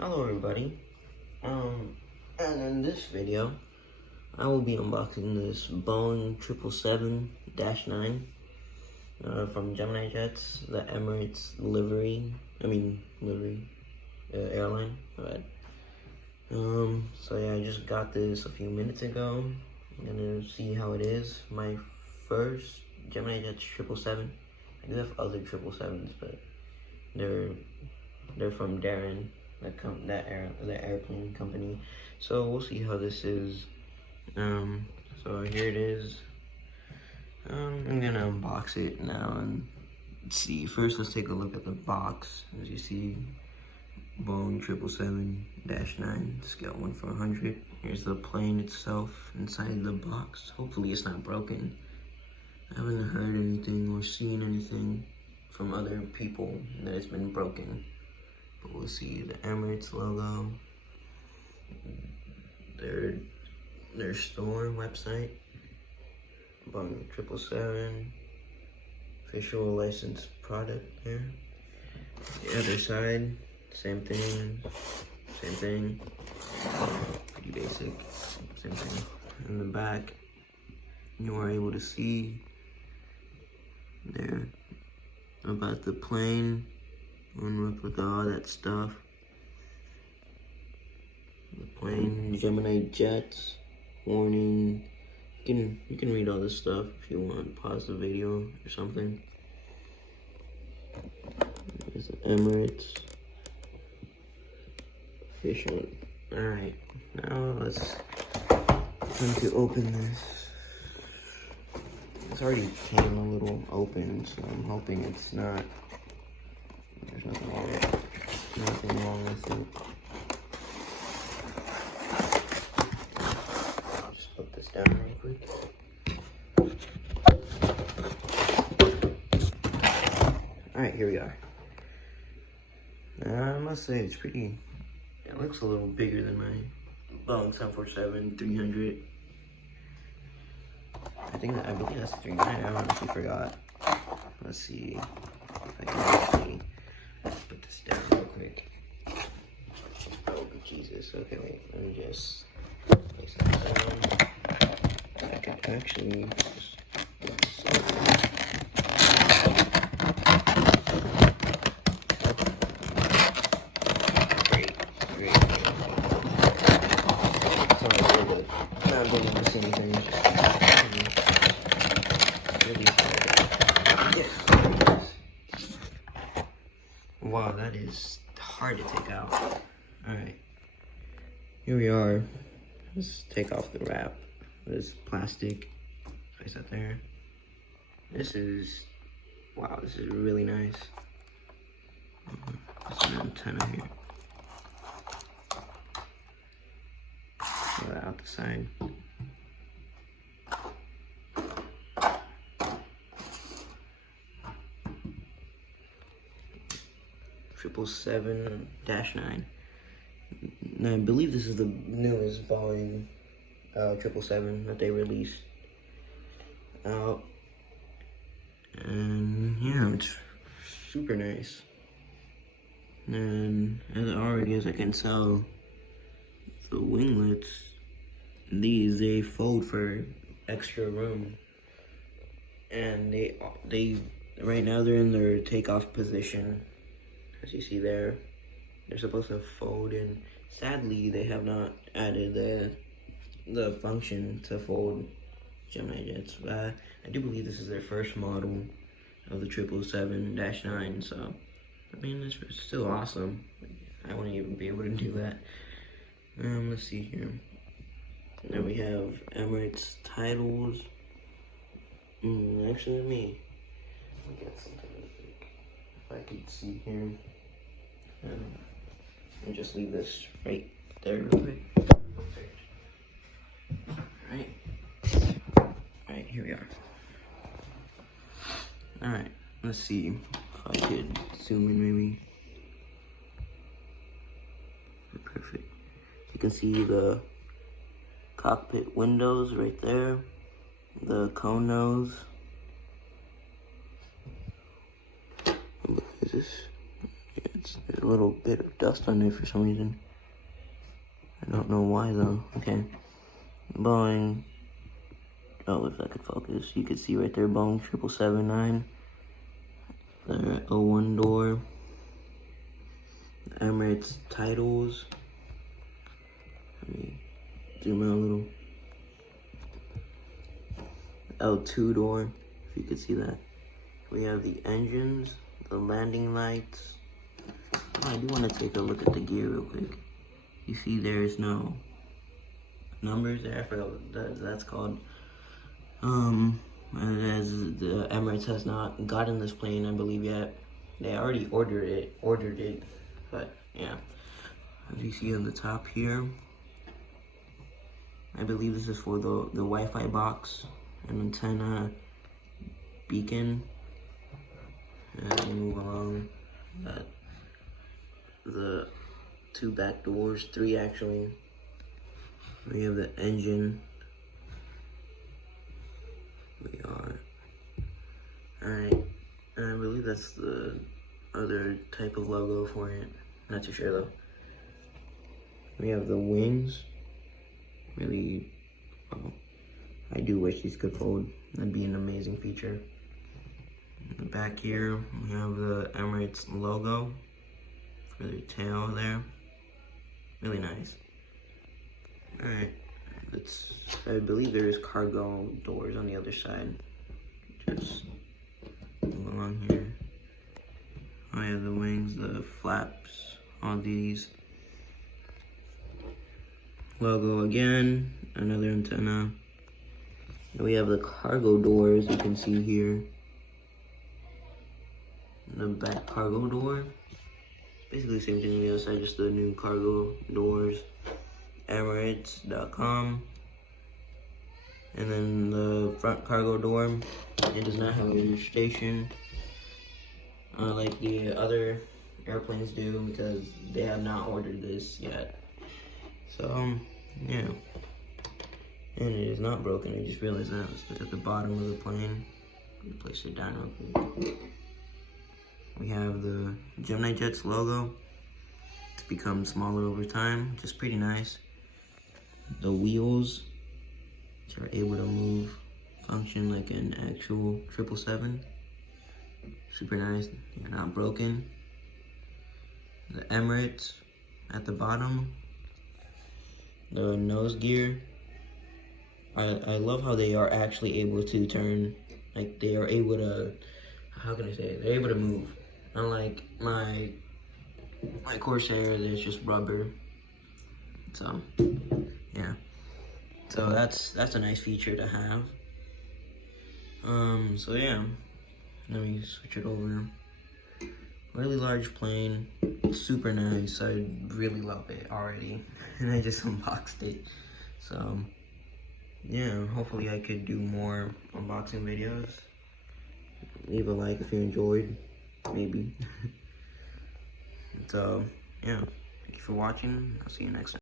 Hello everybody, and in this video, I will be unboxing this Boeing 777-9 from Gemini Jets, the Emirates airline. So yeah, I just got this a few minutes ago. I'm gonna see how it is. My first Gemini Jets 777. I do have other 777s, but they're from Darren, the airplane company. So we'll see how this is. So here it is. I'm gonna unbox it now and see. First, let's take a look at the box. As you see, Boeing 777-9, scale 1 for 100. Here's the plane itself inside the box. Hopefully it's not broken. I haven't heard anything or seen anything from other people that it's been broken. But we'll see the Emirates logo, their store website, Boeing 777, official licensed product there. The other side, same thing, pretty basic, same thing. In the back, you are able to see there about the plane, with all that stuff. The plane, Gemini Jets, warning. You can read all this stuff if you want. Pause the video or something. There's the Emirates official. Alright, now let's time to open this. It's already came a little open, so I'm hoping it's not. There's nothing wrong with it. Nothing wrong with it. I'll just put this down real quick. Alright, here we are. I must say it's pretty. It looks a little bigger than my Boeing 747-300. I believe that's 300. I honestly forgot. Let's see if I can actually put this down real quick. Oh, Jesus. Okay, wait. Let me just place that down. I could actually just get this over. Great. Sorry for the not being able to see anything. Wow, that is hard to take out. Alright. Here we are. Let's take off the wrap. This plastic. Place that there. This is really nice. There's an antenna here. Throw that out the side. 777-9. And I believe this is the newest Boeing 777 that they released out. And yeah, it's super nice. And as I can tell, the winglets, they fold for extra room. And they right now they're in their takeoff position. As you see there, they're supposed to fold, and sadly they have not added the function to fold Gemini Jets. But I do believe this is their first model of the 777-9, so I mean it's still awesome. I wouldn't even be able to do that. Let's see here. Now we have Emirates titles. Actually, let me get something real quick. If I could see here. And just leave this right there real quick. Alright, here we are. Alright, let's see if I could zoom in maybe. Perfect. You can see the cockpit windows right there. The cone nose. What is this? Yeah. It's a little bit of dust on it for some reason. I don't know why though. Okay. Boeing. Oh, if I could focus, you could see right there, Boeing 777-9. The O1 door. Emirates titles. Let me zoom out a little. L2 door, if you could see that. We have the engines, the landing lights. Oh, I do want to take a look at the gear real quick. You see there's no numbers there. I forgot what that's called. As the Emirates has not gotten this plane, I believe, yet. They already ordered it, but yeah. As you see on the top here, I believe this is for the Wi-Fi box and antenna beacon. And we move along. The two back doors, three actually. We have the engine. We are. Alright. And I believe that's the other type of logo for it. Not too sure though. We have the wings. Really, well, I do wish these could fold. That'd be an amazing feature. In the back here, we have the Emirates logo for the tail there. Really nice. Alright, I believe there is cargo doors on the other side. Just move along here. Oh yeah, the wings, the flaps, all these. Logo again, another antenna. And we have the cargo doors, you can see here. The back cargo door. Basically the same thing on the other side, just the new cargo doors. Emirates.com. And then the front cargo door, it does not have a registration like the other airplanes do, because they have not ordered this yet. So, yeah. And it is not broken, I just realized that. Let's look at the bottom of the plane. Place it down real quick. We have the Gemini Jets logo. It's become smaller over time, which is pretty nice. The wheels, which are able to move, function like an actual 777. Super nice, they're not broken. The Emirates at the bottom. The nose gear. I love how they are actually able to turn, like they are able to, how can I say it? They're able to move. Unlike my Corsair, there's just rubber. So, yeah. So that's a nice feature to have. So yeah, let me switch it over. Really large plane, super nice. I really love it already, and I just unboxed it. So yeah, hopefully I could do more unboxing videos. Leave a like if you enjoyed, maybe. So yeah, thank you for watching. I'll see you next time.